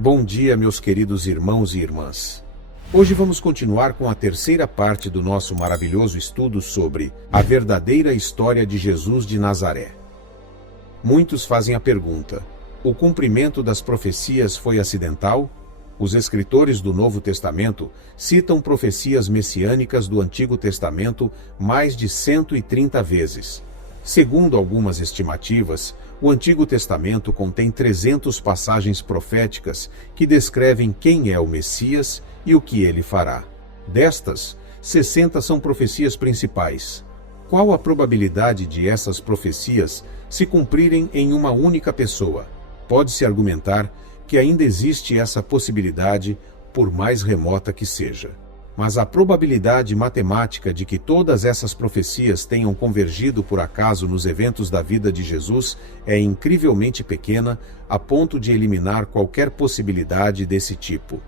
Bom dia, meus queridos irmãos e irmãs. Hoje vamos continuar com a terceira parte do nosso maravilhoso estudo sobre a verdadeira história de Jesus de Nazaré. Muitos fazem a pergunta: o cumprimento das profecias foi acidental? Os escritores do Novo Testamento citam profecias messiânicas do Antigo Testamento mais de 130 vezes. Segundo algumas estimativas, o Antigo Testamento contém 300 passagens proféticas que descrevem quem é o Messias e o que ele fará. Destas, 60 são profecias principais. Qual a probabilidade de essas profecias se cumprirem em uma única pessoa? Pode-se argumentar que ainda existe essa possibilidade, por mais remota que seja. Mas a probabilidade matemática de que todas essas profecias tenham convergido por acaso nos eventos da vida de Jesus é incrivelmente pequena, a ponto de eliminar qualquer possibilidade desse tipo.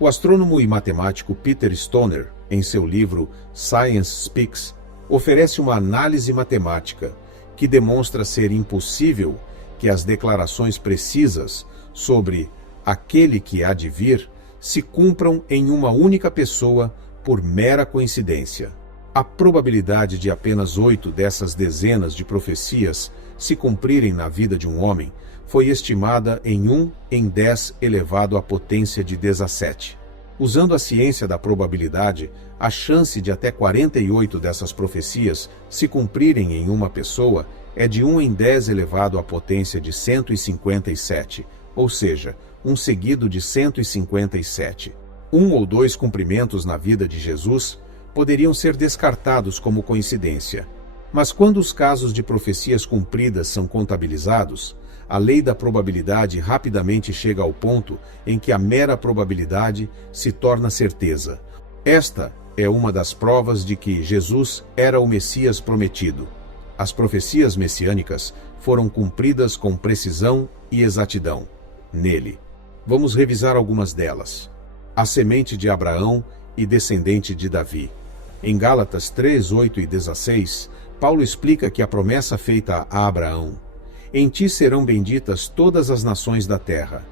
O astrônomo e matemático Peter Stoner, em seu livro Science Speaks, oferece uma análise matemática que demonstra ser impossível que as declarações precisas sobre aquele que há de vir se cumpram em uma única pessoa por mera coincidência. A probabilidade de apenas 8 dessas dezenas de profecias se cumprirem na vida de um homem foi estimada em 1 em 10 elevado à potência de 17. Usando a ciência da probabilidade, a chance de até 48 dessas profecias se cumprirem em uma pessoa é de 1 em 10 elevado à potência de 157, ou seja, um seguido de 157. 1 ou 2 cumprimentos na vida de Jesus poderiam ser descartados como coincidência. Mas quando os casos de profecias cumpridas são contabilizados, a lei da probabilidade rapidamente chega ao ponto em que a mera probabilidade se torna certeza. Esta é uma das provas de que Jesus era o Messias prometido. As profecias messiânicas foram cumpridas com precisão e exatidão nele. Vamos revisar algumas delas. A semente de Abraão e descendente de Davi. Em Gálatas 3, 8 e 16, Paulo explica que a promessa feita a Abraão: em ti serão benditas todas as nações da terra.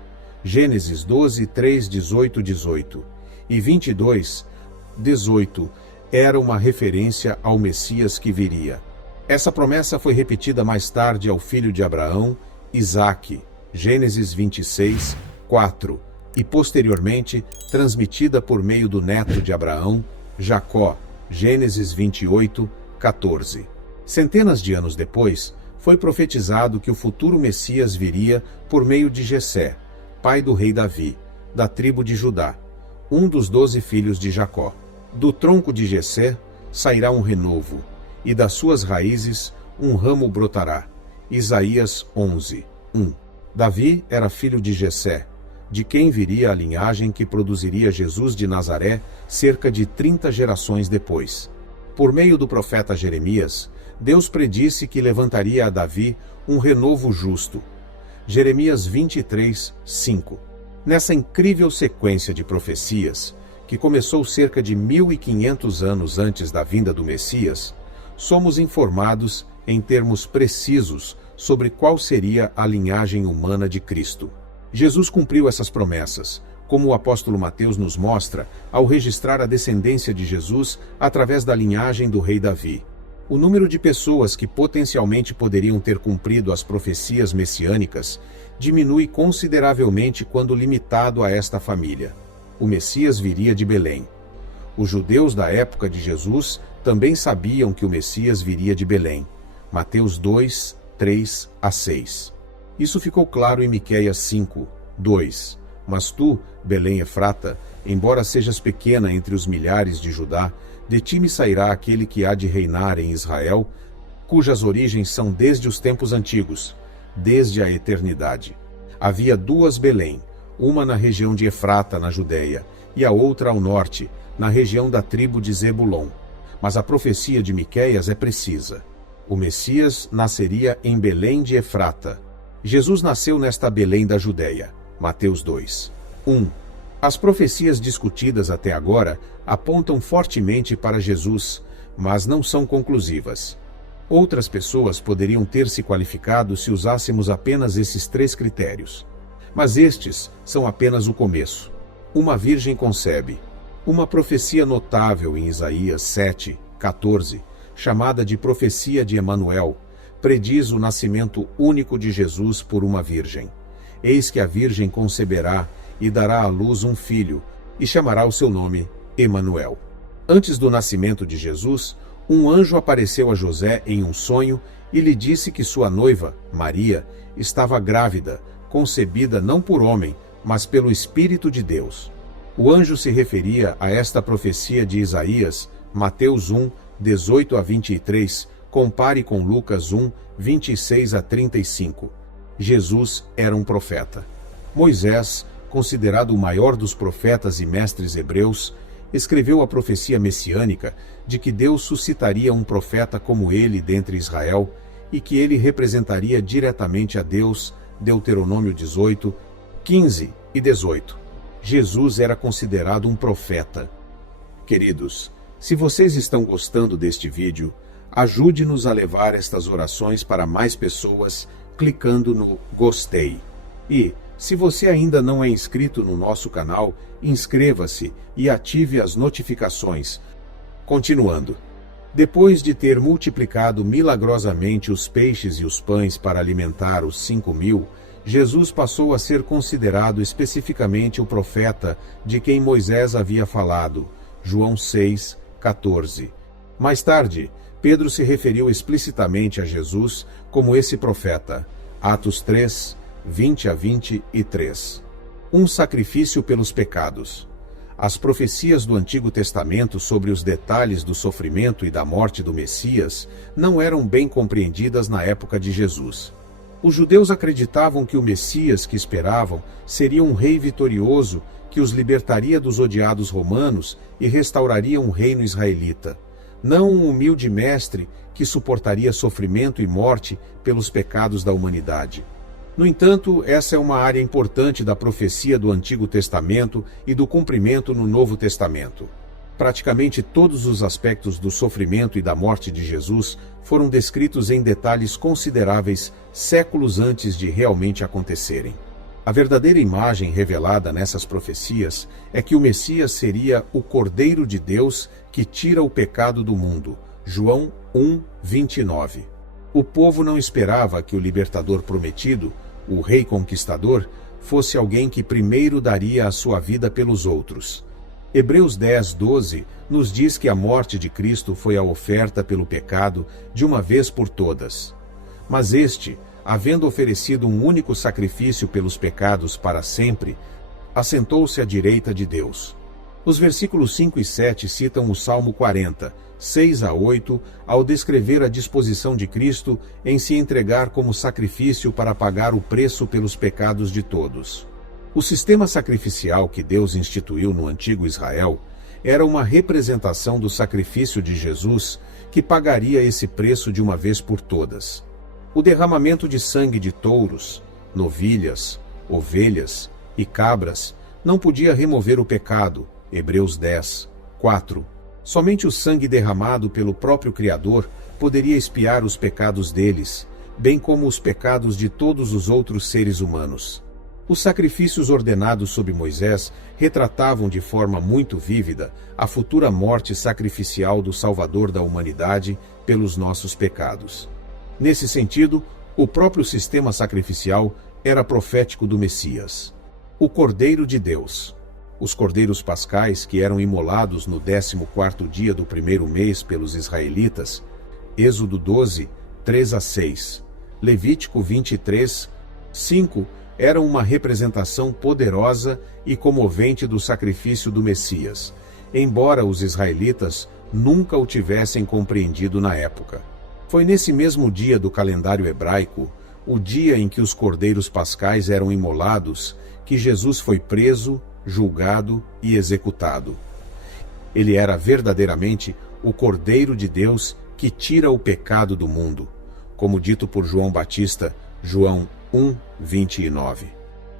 Gênesis 12, 3, 18, 18 e 22, 18, era uma referência ao Messias que viria. Essa promessa foi repetida mais tarde ao filho de Abraão, Isaque, Gênesis 26, 4, e posteriormente transmitida por meio do neto de Abraão, Jacó, Gênesis 28, 14. Centenas de anos depois, foi profetizado que o futuro Messias viria por meio de Jessé, pai do rei Davi, da tribo de Judá, um dos 12 filhos de Jacó. Do tronco de Jessé sairá um renovo, e das suas raízes um ramo brotará. Isaías 11, 1. Davi era filho de Jessé, de quem viria a linhagem que produziria Jesus de Nazaré cerca de 30 gerações depois. Por meio do profeta Jeremias, Deus predisse que levantaria a Davi um renovo justo. Jeremias 23, 5. Nessa incrível sequência de profecias, que começou cerca de 1500 anos antes da vinda do Messias, somos informados em termos precisos sobre qual seria a linhagem humana de Cristo. Jesus cumpriu essas promessas, como o apóstolo Mateus nos mostra ao registrar a descendência de Jesus através da linhagem do rei Davi. O número de pessoas que potencialmente poderiam ter cumprido as profecias messiânicas diminui consideravelmente quando limitado a esta família. O Messias viria de Belém. Os judeus da época de Jesus também sabiam que o Messias viria de Belém. Mateus 2, 3 a 6. Isso ficou claro em Miqueias 5, 2. Mas tu, Belém Efrata, embora sejas pequena entre os milhares de Judá, de ti me sairá aquele que há de reinar em Israel, cujas origens são desde os tempos antigos, desde a eternidade. Havia 2 Belém, uma na região de Efrata, na Judéia, e a outra ao norte, na região da tribo de Zebulon. Mas a profecia de Miqueias é precisa. O Messias nasceria em Belém de Efrata. Jesus nasceu nesta Belém da Judéia. Mateus 2, 1. As profecias discutidas até agora apontam fortemente para Jesus, mas não são conclusivas. Outras pessoas poderiam ter se qualificado se usássemos apenas esses 3 critérios. Mas estes são apenas o começo. Uma virgem concebe. Uma profecia notável em Isaías 7:14, chamada de profecia de Emanuel, prediz o nascimento único de Jesus por uma virgem. Eis que a virgem conceberá e dará à luz um filho, e chamará o seu nome Emanuel. Antes do nascimento de Jesus, um anjo apareceu a José em um sonho e lhe disse que sua noiva, Maria, estava grávida, concebida não por homem, mas pelo Espírito de Deus. O anjo se referia a esta profecia de Isaías, Mateus 1:18-23, compare com Lucas 1:26-35. Jesus era um profeta. Moisés, considerado o maior dos profetas e mestres hebreus, escreveu a profecia messiânica de que Deus suscitaria um profeta como ele dentre Israel e que ele representaria diretamente a Deus, Deuteronômio 18:15 e 18. Jesus era considerado um profeta. Queridos, se vocês estão gostando deste vídeo, ajude-nos a levar estas orações para mais pessoas clicando no gostei. E, se você ainda não é inscrito no nosso canal, inscreva-se e ative as notificações. Continuando. Depois de ter multiplicado milagrosamente os peixes e os pães para alimentar os 5.000, Jesus passou a ser considerado especificamente o profeta de quem Moisés havia falado, João 6:14. Mais tarde, Pedro se referiu explicitamente a Jesus como esse profeta, Atos 3:20-23. Um sacrifício pelos pecados. As profecias do Antigo Testamento sobre os detalhes do sofrimento e da morte do Messias não eram bem compreendidas na época de Jesus. Os judeus acreditavam que o Messias que esperavam seria um rei vitorioso que os libertaria dos odiados romanos e restauraria um reino israelita, não um humilde mestre que suportaria sofrimento e morte pelos pecados da humanidade. No entanto, essa é uma área importante da profecia do Antigo Testamento e do cumprimento no Novo Testamento. Praticamente todos os aspectos do sofrimento e da morte de Jesus foram descritos em detalhes consideráveis séculos antes de realmente acontecerem. A verdadeira imagem revelada nessas profecias é que o Messias seria o Cordeiro de Deus que tira o pecado do mundo. João 1:29. O povo não esperava que o libertador prometido, o rei conquistador, fosse alguém que primeiro daria a sua vida pelos outros. Hebreus 10:12 nos diz que a morte de Cristo foi a oferta pelo pecado de uma vez por todas. Mas este, havendo oferecido um único sacrifício pelos pecados para sempre, assentou-se à direita de Deus. Os versículos 5 e 7 citam o Salmo 40, 6-8, ao descrever a disposição de Cristo em se entregar como sacrifício para pagar o preço pelos pecados de todos. O sistema sacrificial que Deus instituiu no antigo Israel era uma representação do sacrifício de Jesus que pagaria esse preço de uma vez por todas. O derramamento de sangue de touros, novilhas, ovelhas e cabras não podia remover o pecado, Hebreus 10:4. Somente o sangue derramado pelo próprio Criador poderia expiar os pecados deles, bem como os pecados de todos os outros seres humanos. Os sacrifícios ordenados sob Moisés retratavam de forma muito vívida a futura morte sacrificial do Salvador da humanidade pelos nossos pecados. Nesse sentido, o próprio sistema sacrificial era profético do Messias. O Cordeiro de Deus. Os cordeiros pascais que eram imolados no 14º dia do primeiro mês pelos israelitas, Êxodo 12, 3-6, Levítico 23, 5, eram uma representação poderosa e comovente do sacrifício do Messias, embora os israelitas nunca o tivessem compreendido na época. Foi nesse mesmo dia do calendário hebraico, o dia em que os cordeiros pascais eram imolados, que Jesus foi preso, julgado e executado. Ele era verdadeiramente o Cordeiro de Deus que tira o pecado do mundo, como dito por João Batista, João 1:29.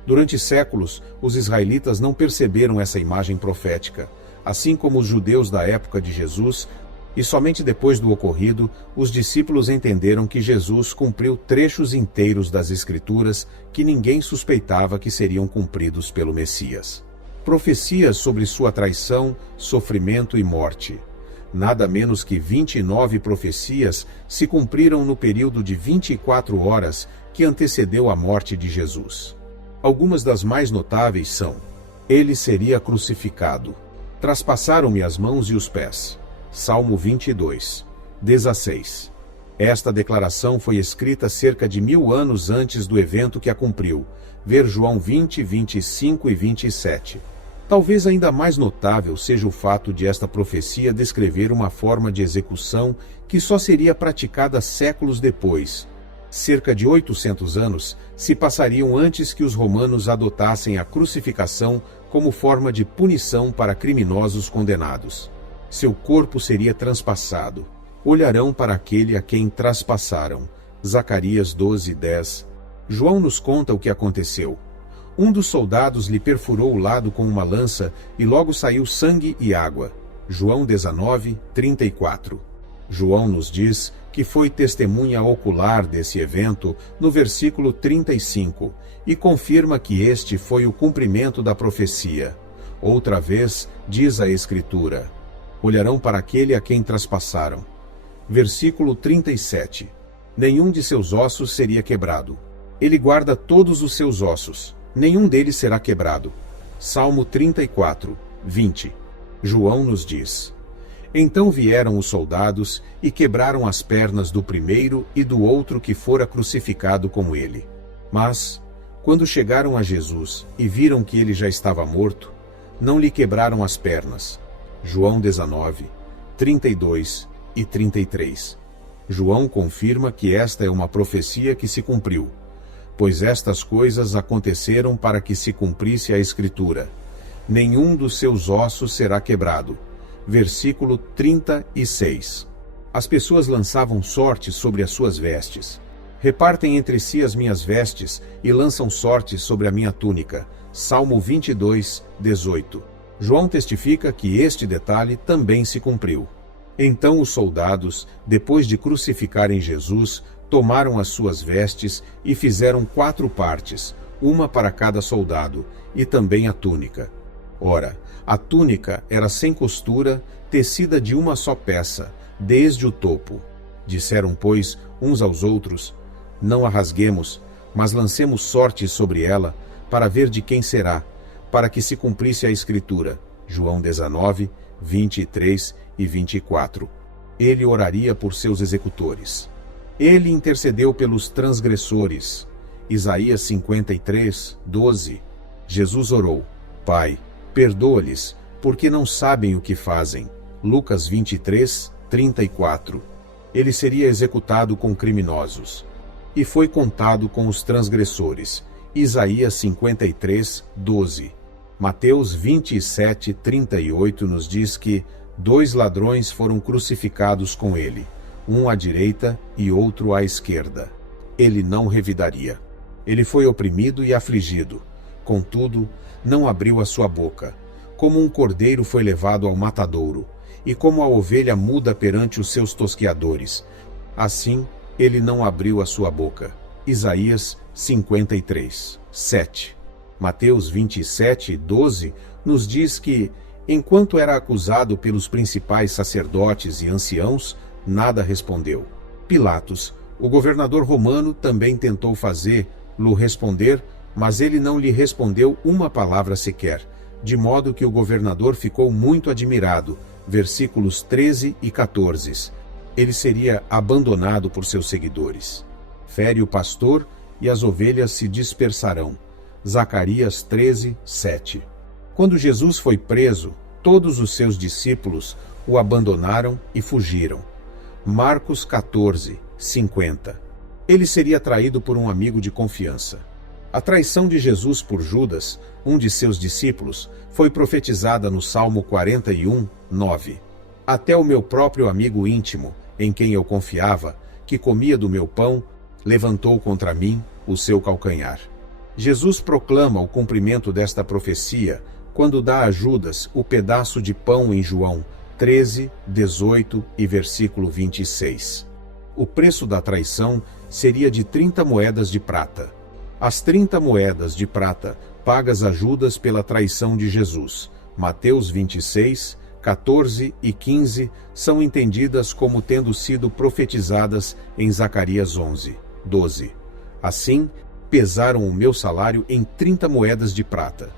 Durante séculos, os israelitas não perceberam essa imagem profética, assim como os judeus da época de Jesus E somente depois do ocorrido, os discípulos entenderam que Jesus cumpriu trechos inteiros das Escrituras que ninguém suspeitava que seriam cumpridos pelo Messias. Profecias sobre sua traição, sofrimento e morte. Nada menos que 29 profecias se cumpriram no período de 24 horas que antecedeu a morte de Jesus. Algumas das mais notáveis são: ele seria crucificado. Traspassaram-me as mãos e os pés. Salmo 22, 16. Esta declaração foi escrita cerca de 1000 anos antes do evento que a cumpriu. Ver João 20, 25 e 27. Talvez ainda mais notável seja o fato de esta profecia descrever uma forma de execução que só seria praticada séculos depois. Cerca de 800 anos se passariam antes que os romanos adotassem a crucificação como forma de punição para criminosos condenados. Seu corpo seria transpassado. Olharão para aquele a quem traspassaram. Zacarias 12, 10. João nos conta o que aconteceu. Um dos soldados lhe perfurou o lado com uma lança e logo saiu sangue e água. João 19, 34. João nos diz que foi testemunha ocular desse evento no versículo 35 e confirma que este foi o cumprimento da profecia. Outra vez, diz a Escritura: olharão para aquele a quem traspassaram. Versículo 37. Nenhum de seus ossos seria quebrado. Ele guarda todos os seus ossos. Nenhum deles será quebrado. Salmo 34, 20. João nos diz: então vieram os soldados e quebraram as pernas do primeiro e do outro que fora crucificado com ele. Mas, quando chegaram a Jesus e viram que ele já estava morto, não lhe quebraram as pernas. João 19, 32 e 33. João confirma que esta é uma profecia que se cumpriu, pois estas coisas aconteceram para que se cumprisse a Escritura: nenhum dos seus ossos será quebrado. Versículo 36. As pessoas lançavam sortes sobre as suas vestes. Repartem entre si as minhas vestes e lançam sortes sobre a minha túnica. Salmo 22, 18. João testifica que este detalhe também se cumpriu. Então os soldados, depois de crucificarem Jesus, tomaram as suas vestes e fizeram 4 partes, uma para cada soldado, e também a túnica. Ora, a túnica era sem costura, tecida de uma só peça, desde o topo. Disseram, pois, uns aos outros: não a rasguemos, mas lancemos sorte sobre ela, para ver de quem será, para que se cumprisse a Escritura. João 19, 23 e 24. Ele oraria por seus executores. Ele intercedeu pelos transgressores. Isaías 53, 12. Jesus orou: Pai, perdoa-lhes, porque não sabem o que fazem. Lucas 23, 34. Ele seria executado com criminosos. E foi contado com os transgressores. Isaías 53, 12. Mateus 27, 38 nos diz que 2 ladrões foram crucificados com ele, um à direita e outro à esquerda. Ele não revidaria. Ele foi oprimido e afligido. Contudo, não abriu a sua boca. Como um cordeiro foi levado ao matadouro, e como a ovelha muda perante os seus tosqueadores, assim ele não abriu a sua boca. Isaías 53, 7. Mateus 27, 12 nos diz que, enquanto era acusado pelos principais sacerdotes e anciãos, nada respondeu. Pilatos, o governador romano, também tentou fazer-lo responder, mas ele não lhe respondeu uma palavra sequer, de modo que o governador ficou muito admirado. Versículos 13 e 14. Ele seria abandonado por seus seguidores. Fere o pastor e as ovelhas se dispersarão. Zacarias 13, 7. Quando Jesus foi preso, todos os seus discípulos o abandonaram e fugiram. Marcos 14, 50. Ele seria traído por um amigo de confiança. A traição de Jesus por Judas, um de seus discípulos, foi profetizada no Salmo 41, 9. Até o meu próprio amigo íntimo, em quem eu confiava, que comia do meu pão, levantou contra mim o seu calcanhar. Jesus proclama o cumprimento desta profecia quando dá a Judas o pedaço de pão em João 13, 18 e versículo 26. O preço da traição seria de 30 moedas de prata. As 30 moedas de prata pagas a Judas pela traição de Jesus, Mateus 26, 14 e 15, são entendidas como tendo sido profetizadas em Zacarias 11, 12. Assim, pesaram o meu salário em 30 moedas de prata.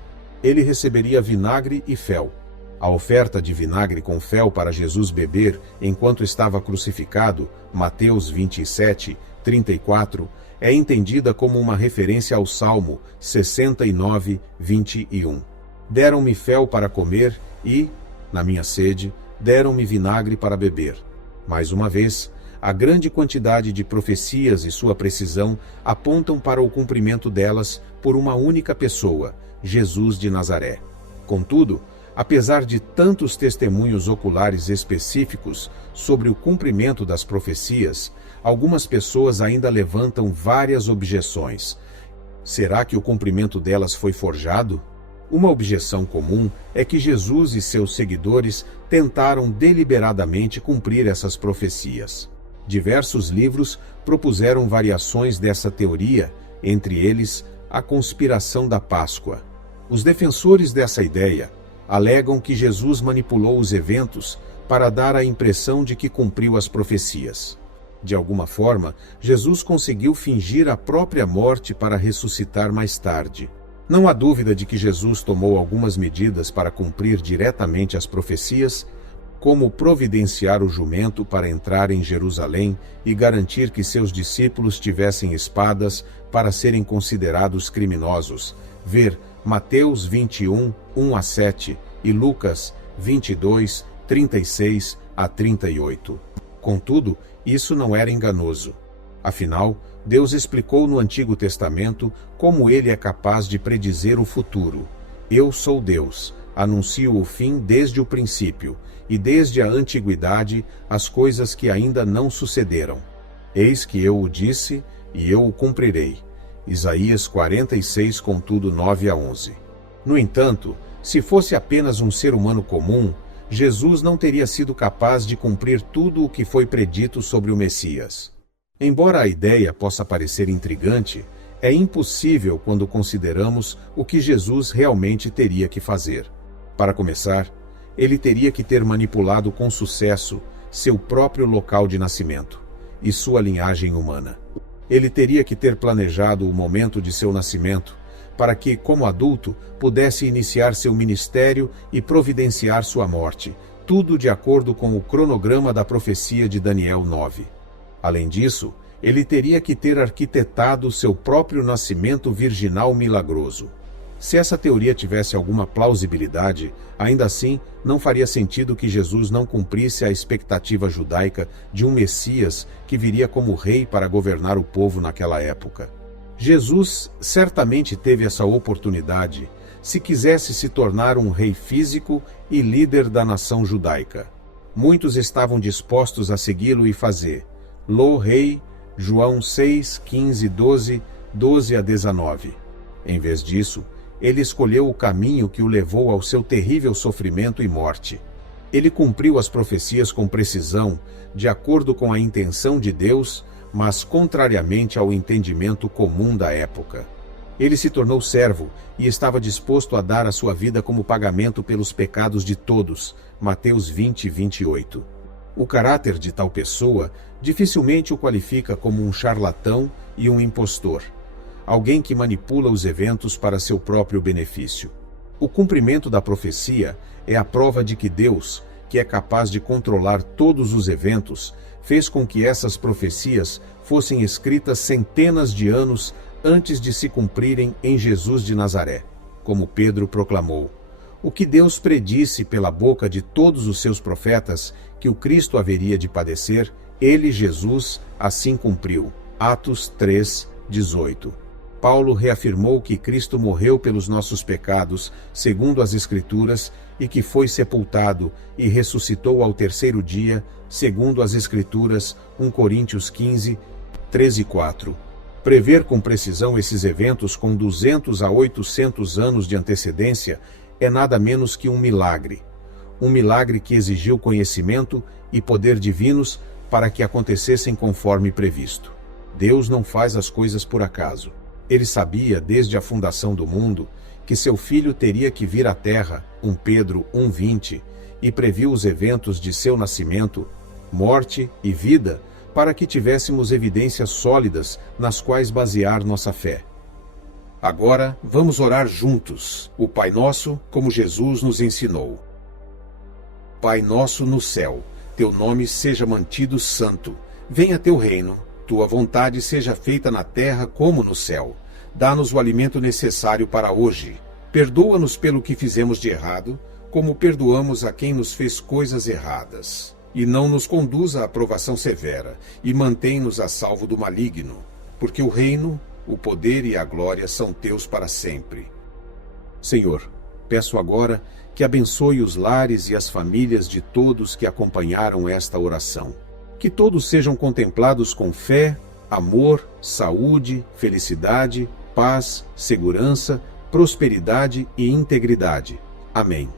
Ele receberia vinagre e fel. A oferta de vinagre com fel para Jesus beber enquanto estava crucificado, Mateus 27, 34, é entendida como uma referência ao Salmo 69, 21. Deram-me fel para comer e, na minha sede, deram-me vinagre para beber. Mais uma vez, a grande quantidade de profecias e sua precisão apontam para o cumprimento delas por uma única pessoa, Jesus de Nazaré. Contudo, apesar de tantos testemunhos oculares específicos sobre o cumprimento das profecias, algumas pessoas ainda levantam várias objeções. Será que o cumprimento delas foi forjado? Uma objeção comum é que Jesus e seus seguidores tentaram deliberadamente cumprir essas profecias. Diversos livros propuseram variações dessa teoria, entre eles a conspiração da Páscoa. Os defensores dessa ideia alegam que Jesus manipulou os eventos para dar a impressão de que cumpriu as profecias. De alguma forma, Jesus conseguiu fingir a própria morte para ressuscitar mais tarde. Não há dúvida de que Jesus tomou algumas medidas para cumprir diretamente as profecias, como providenciar o jumento para entrar em Jerusalém e garantir que seus discípulos tivessem espadas para serem considerados criminosos. Ver Mateus 21, 1 a 7 e Lucas 22, 36 a 38. Contudo, isso não era enganoso. Afinal, Deus explicou no Antigo Testamento como ele é capaz de predizer o futuro. Eu sou Deus, anuncio o fim desde o princípio, e desde a antiguidade as coisas que ainda não sucederam. Eis que eu o disse, e eu o cumprirei. Isaías 46, contudo 9 a 11. No entanto, se fosse apenas um ser humano comum, Jesus não teria sido capaz de cumprir tudo o que foi predito sobre o Messias. Embora a ideia possa parecer intrigante, é impossível quando consideramos o que Jesus realmente teria que fazer. Para começar, ele teria que ter manipulado com sucesso seu próprio local de nascimento e sua linhagem humana. Ele teria que ter planejado o momento de seu nascimento para que, como adulto, pudesse iniciar seu ministério e providenciar sua morte, tudo de acordo com o cronograma da profecia de Daniel 9. Além disso, ele teria que ter arquitetado seu próprio nascimento virginal milagroso. Se essa teoria tivesse alguma plausibilidade, ainda assim não faria sentido que Jesus não cumprisse a expectativa judaica de um Messias que viria como rei para governar o povo naquela época. Jesus certamente teve essa oportunidade se quisesse se tornar um rei físico e líder da nação judaica. Muitos estavam dispostos a segui-lo e fazer Lo Rei, João 6, 15, 12 a 19. Em vez disso, ele escolheu o caminho que o levou ao seu terrível sofrimento e morte. Ele cumpriu as profecias com precisão, de acordo com a intenção de Deus, mas contrariamente ao entendimento comum da época. Ele se tornou servo e estava disposto a dar a sua vida como pagamento pelos pecados de todos, Mateus 20, 28. O caráter de tal pessoa dificilmente o qualifica como um charlatão e um impostor, alguém que manipula os eventos para seu próprio benefício. O cumprimento da profecia é a prova de que Deus, que é capaz de controlar todos os eventos, fez com que essas profecias fossem escritas centenas de anos antes de se cumprirem em Jesus de Nazaré, como Pedro proclamou. O que Deus predisse pela boca de todos os seus profetas que o Cristo haveria de padecer, ele, Jesus, assim cumpriu. Atos 3, 18. Paulo reafirmou que Cristo morreu pelos nossos pecados, segundo as Escrituras, e que foi sepultado e ressuscitou ao terceiro dia, segundo as Escrituras, 1 Coríntios 15, 13 e 4. Prever com precisão esses eventos com 200 a 800 anos de antecedência é nada menos que um milagre. um milagre que exigiu conhecimento e poder divinos para que acontecessem conforme previsto. Deus não faz as coisas por acaso. Ele sabia, desde a fundação do mundo, que seu Filho teria que vir à Terra, 1 Pedro 1,20, e previu os eventos de seu nascimento, morte e vida, para que tivéssemos evidências sólidas nas quais basear nossa fé. Agora, vamos orar juntos, o Pai Nosso, como Jesus nos ensinou. Pai nosso no céu, teu nome seja mantido santo. Venha teu reino, tua vontade seja feita na terra como no céu. Dá-nos o alimento necessário para hoje. Perdoa-nos pelo que fizemos de errado, como perdoamos a quem nos fez coisas erradas. E não nos conduza à provação severa, e mantém-nos a salvo do maligno, porque o reino, o poder e a glória são teus para sempre. Senhor, peço agora que abençoe os lares e as famílias de todos que acompanharam esta oração. Que todos sejam contemplados com fé, amor, saúde, felicidade, paz, segurança, prosperidade e integridade. Amém.